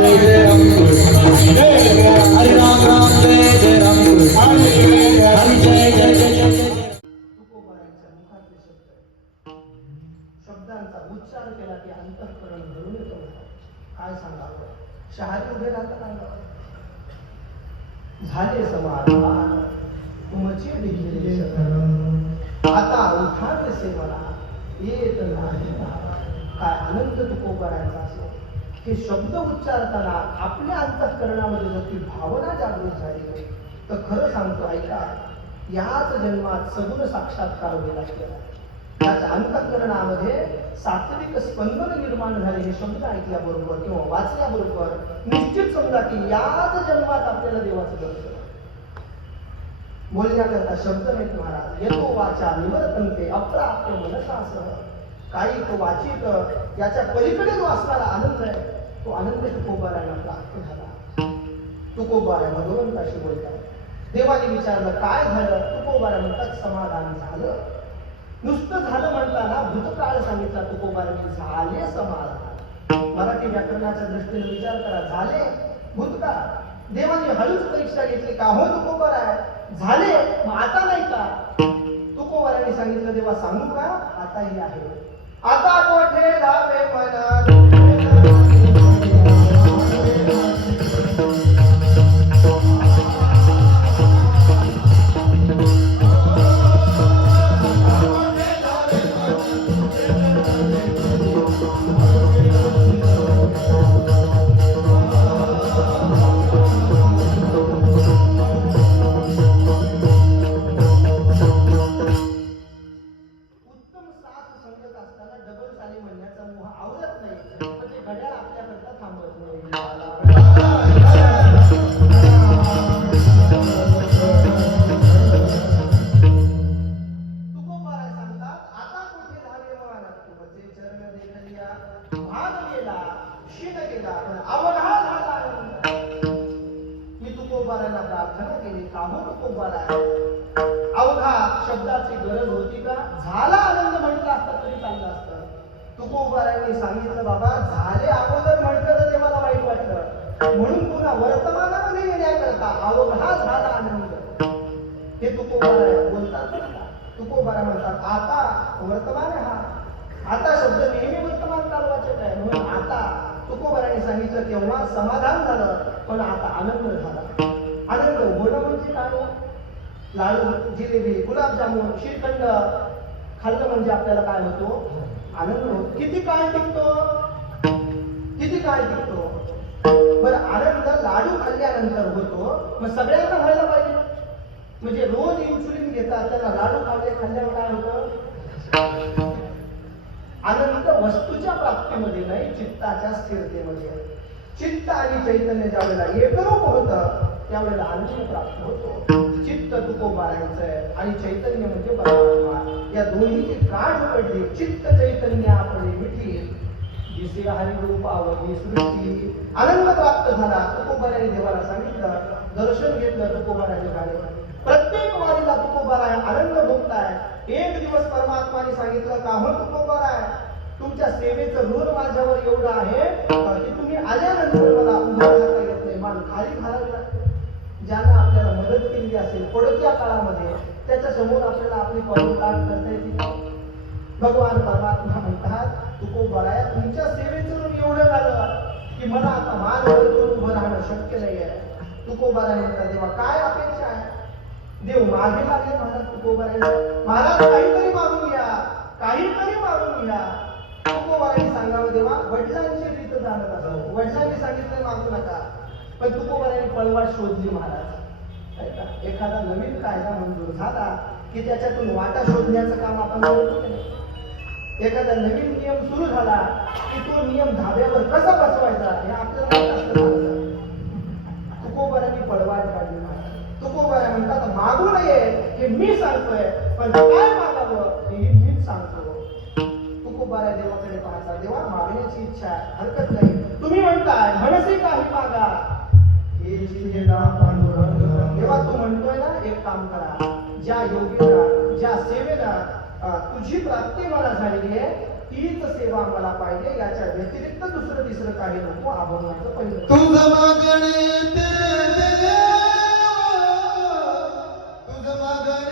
जय जय राम कृष्ण हरे राम राम जय जय राम कृष्ण हरे जय जय जय जय तुकोबारांच्या मुखातले शब्द शब्दांचा उच्चार केला की अंतःकरण भरून येतो. काय सांगावं, शहारी उभे राहतात अंगावर. झाले समाधान तुमचे भिजले शरण, आता उठावे से मला येत नाही. काय आनंद तुकोबारांचा असो. हे शब्द उच्चारताना आपल्या अंतःकरणामध्ये जर ती भावना जागृत झाली तर खरं सांगतो ऐका, याच जन्मात सगुण साक्षात्कार होईल केला. त्याच्या अंतःकरणामध्ये सात्विक स्पंदन निर्माण झाले. हे शब्द ऐकल्याबरोबर किंवा वाचल्याबरोबर निश्चित समजा की याच जन्मात आपल्याला देवाचं दर्शन. बोलण्याकरता शब्द नाहीत महाराज. येतो वाचा निवर्तन्ते अप्राप्य मनसासह. काही तो वाचित याच्या पलीकडे जो असणारा आनंद आहे तो आनंद तुकोबारांना प्राप्त झाला. तुकोबारा भगवंताशी बोलतात. देवाने विचारलं काय झालं. तुकोबारा म्हणतात समाधान झालं. नुसतं झालं म्हणताना भूतकाळ सांगितला तुकोबारांनी. झाले समाधान. मराठी व्याकरणाच्या दृष्टीने विचार करा. झाले भूतकाळ. देवाने हळूच परीक्षा घेतली का हो तुकोबारा झाले मग आता नाही का. तुकोबारांनी सांगितलं देवा सांगू का आताही आहे. आता कोठे जावे मन अवघा शब्दाची गरज होती का. झाला आनंद म्हटलं असतं तरी चाललं असतं. तुकोबारांनी सांगितलं बाबा झाले अगोदर म्हटलं तर ते मला वाईट वाटलं म्हणून पुन्हा वर्तमानामध्ये येण्याकरता अवघा झाला आनंद. हे तुकोबारा बोलतात. तुकोबारा म्हणतात आता वर्तमान हा. आता शब्द नेहमी वर्तमान कालवाचक आहे म्हणून आता. तुकोबारांनी सांगितलं तेव्हा समाधान झालं पण आता आनंद झाला. आनंद होणं म्हणजे काय. लाडू जिलेबी गुलाबजामुन श्रीखंड खाल्लं म्हणजे आपल्याला काय होतो आनंद होतो. किती काळ टिकतो. किती काळ टिकतो. बरं आनंद लाडू खाल्ल्यानंतर होतो मग सगळ्यांना व्हायला पाहिजे. म्हणजे रोज इन्सुलिन घेतात त्यांना लाडू खाल्ल्यावर काय होतं. आनंद वस्तूच्या प्राप्तीमध्ये नाही चित्ताच्या स्थिरतेमध्ये. चित्त आणि चैतन्य ज्या वेळेला एकरूप होतं त्यावेळेला आनंद प्राप्त होतो. चित्त तुकोबारांचं आहे आणि चैतन्य म्हणजे परमात्मा. या दोन्हीची गाठ पडली. चित्त चैतन्य आपले मिठी दिसे हरिरूपावली सृष्टी. आनंद प्राप्त झाला. तुकोबाराने देवाला सांगितलं दर्शन घेतलं. तुकोबाराने झाले. प्रत्येक वारीला तुकोबारा आनंद भोगताय. एक दिवस परमात्माने सांगितलं का हो तुकोबारा तुमच्या सेवेचं ऋण माझ्यावर एवढं आहे की तुम्ही आल्यानंतर मला उभं राहता येत नाही. मान खाली घालायला लागते. ज्यांना आपल्याला मदत केली असेल पडत्या काळामध्ये त्याच्या समोर आपल्याला आपली पाऊल ताट करता येते. भगवान परमात्मा म्हणतात तुकोबारा तुमच्या सेवेचं ऋण एवढं झालं की मला आता मान वर करून उभं राहणं शक्य नाही आहे. तुकोबारा म्हणतात देवा काय अपेक्षा आहे. देव मागे लागले महाराज. तुकोबारा महाराज काहीतरी मागून घ्या काहीतरी मागून घ्या. तुकोबारांनी सांगावं देवा वडिलांची रीत जाणत असो. वडिलांनी सांगितलं मागू नका पण तुकोबारांनी पळवाट शोधली महाराज. एखादा नवीन कायदा मंजूर झाला की त्याच्यातून वाटा शोधण्याचं काम आपण करतो. एखादा नवीन नियम सुरू झाला की तो नियम धाब्यावर कसा बसवायचा हे आपल्याला असतं. तुकोबारांनी पळवाट काढली महाराज. तुकोबारा म्हणतात मागू नये हे मी सांगतोय पण काय मागावं हे मीच सांगतो. तुकोबारा देवाकडे पाहता देवा मागण्याची इच्छा हरकत नाही. तुम्ही म्हणताय मनसे काही मागा. तेव्हा तू म्हणतोय ना एक काम करा. ज्या योगीला ज्या सेवेला तुझी प्राप्ती मला झालेली आहे तीच सेवा मला पाहिजे, याच्या व्यतिरिक्त दुसरं तिसरं काही नको. अभंगाचं पहिलं तुझ मागणे ते तुझ मागणे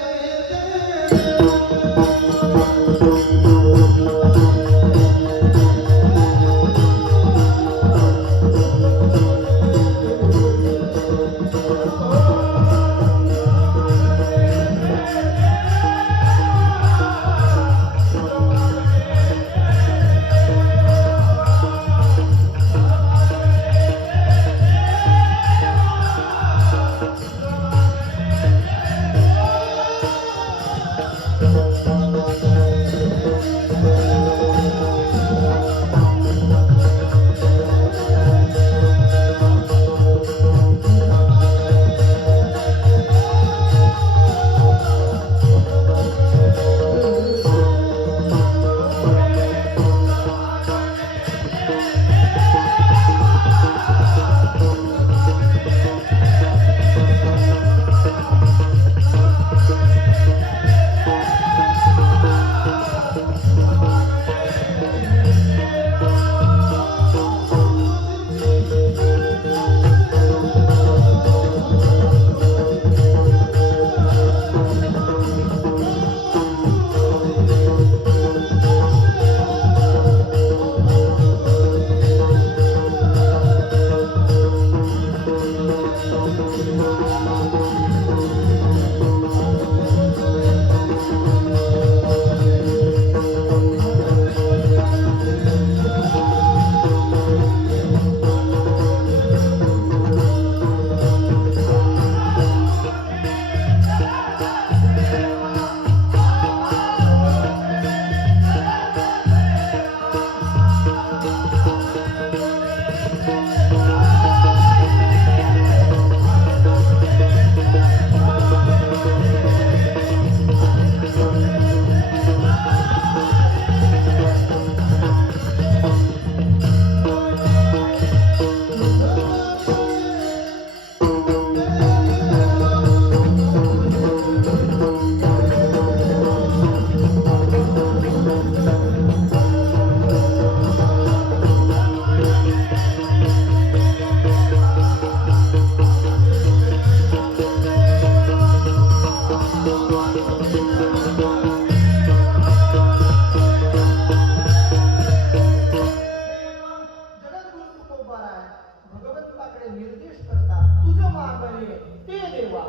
भगवंताकडे निर्देश करतात, तुझं मागणे ते देवा.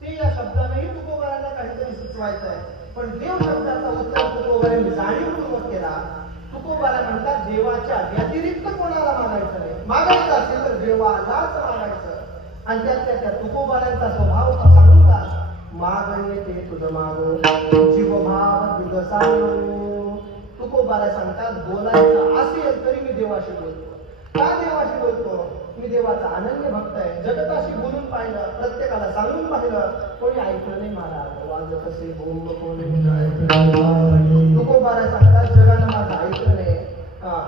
ते या शब्दानेही तुकोबारांना काहीतरी सुचवायचं आहे, पण देव शब्दाचा उत्तर तुकोबारांनी जाणीवपूर्वक केला. तुकोबारा म्हणतात देवाच्या व्यतिरिक्त कोणाला मागायचं नाही, मागायचं असेल तर देवालाच मागायचं. आणि त्या तुकोबारांचा स्वभाव सांगू का, मागणे ते तुझं मागो, जीवभाव तुझं सांगू. तुकोबारा सांगतात बोलायचं असेल तरी मी देवाशी बोलतो. का देवाशी बोलतो? मी देवाचा अनन्य भक्त आहे. जगताशी बोलून पाहिलं, प्रत्येकाला सांगून पाहिलं, कोणी ऐकलं नाही. मला वाज कसे बोंब कोणी तुकोबारा सांगतात जगानं माझं ऐकलं नाही.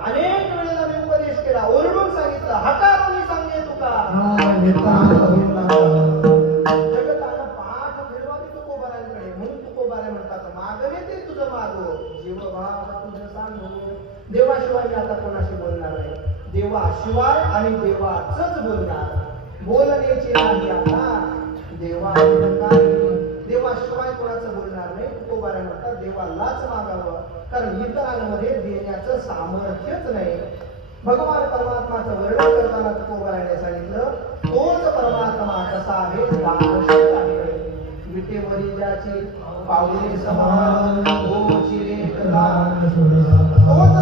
अनेक वेळेला मी उपदेश केला, ओरडून सांगितलं, हकारून सांगे तुका. जगतानं पाठ फिरवावी तुकोबारांकडे. म्हणून तुकोबारा म्हणतात मागणे ते तुझं मागो, जीवभाव तुझं सांगू. देवाशिवाय मी आता कोणाशी बोलणार नाही. देवाशिवाय आणि देवाचंच बोलणार. बोलण्याची नाही आता देवा देवाशिवाय कोणाचं बोलणार नाही. तुकोबारा म्हणतात देवालाच मागावं, कारण इतरांमध्ये देण्याचं सामर्थ्यच नाही. भगवान परमात्माचं वर्णन करताना तुकोबाराने सांगितलं, तोच परमात्मा कसा आहे, दानशील आहे. विटेवरी ज्याची पावले समान तोच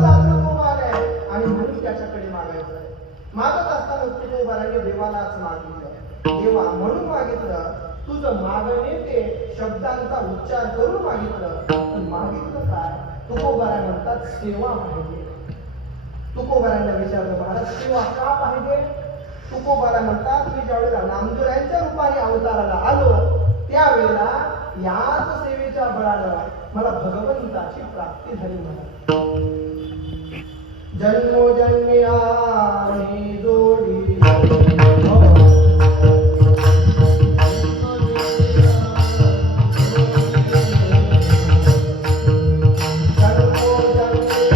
दान तुकोबार आहे. आणि म्हणून त्याच्याकडे मागायचं. मागत असताना तुकोबाराने देवालाच मागितलं. देवा म्हणून मागितलं, तुझं मागणे ते शब्दांचा उच्चार करून मागितलं. पण मागितलं काय? तुकोबारा म्हणतात सेवा पाहिजे. तुकोबारांना विचारलं, महाराज सेवा का पाहिजे? तुकोबारा म्हणतात मी ज्यावेळेला नामदेवांच्या रूपाने अवताराला आलो, त्यावेळेला याच सेवेच्या बळानं मला भगवंताची प्राप्ती झाली. मला जन्मोजन्मी आम्ही जोडी जन्मोजन्मी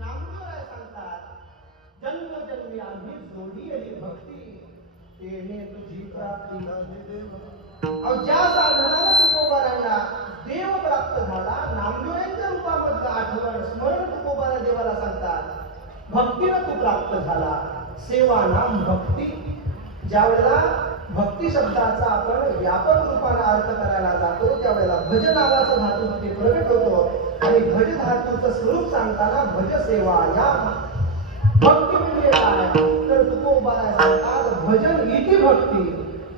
नामदेवराय सांगतात, जन्मजन्मी आम्ही जोडीली भक्ती, तेने तुझी प्राप्ती. अहो, ज्या साधनाला तुकोबारांना देव प्राप्त झाला, नामदेवरायांच्या रूपामधलं आठवण स्मरण तुकोबारा देवाला सांगतात. भक्तीनं तू प्राप्त झाला, सेवा नाम भक्ती. ज्या वेळेला भक्ती शब्दाचा आपण व्यापक रूपाने अर्थ करायला जातो, त्यावेळेला भज नावाचा धातू ते प्रगट होतो आणि भज धातूचं स्वरूप सांगताना भज सेवा या भक्ती म्हणजे काय तर तुकोबारा सांगतात, भजन इति भक्ती.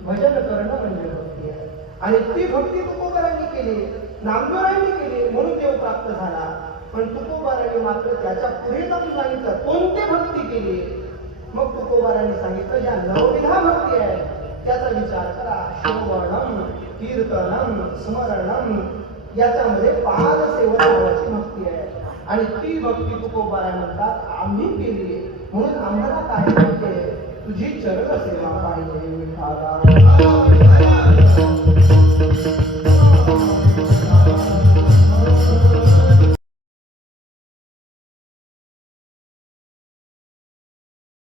भजन करणं म्हणजे भक्ती आहे आणि ती भक्ती तुकोबारांनी केली, नामदेवरायांनी केली म्हणून देव प्राप्त झाला. पण तुकोबारांनी मात्र त्याच्या पुढे जाऊन सांगितलं कोणती भक्ती केली. मग तुकोबारांनी सांगितलं ज्या नवविधा भक्ती आहे त्याचा विचार करा. श्रवणम, कीर्तनम, स्मरणम याच्यामध्ये पाद सेवा नावाची भक्ती आहे आणि ती भक्ती तुकोबारा म्हणतात आम्ही केली म्हणून आम्हाला काय पाहिजे तुझी चरण सेवा पाहिजे विठाला.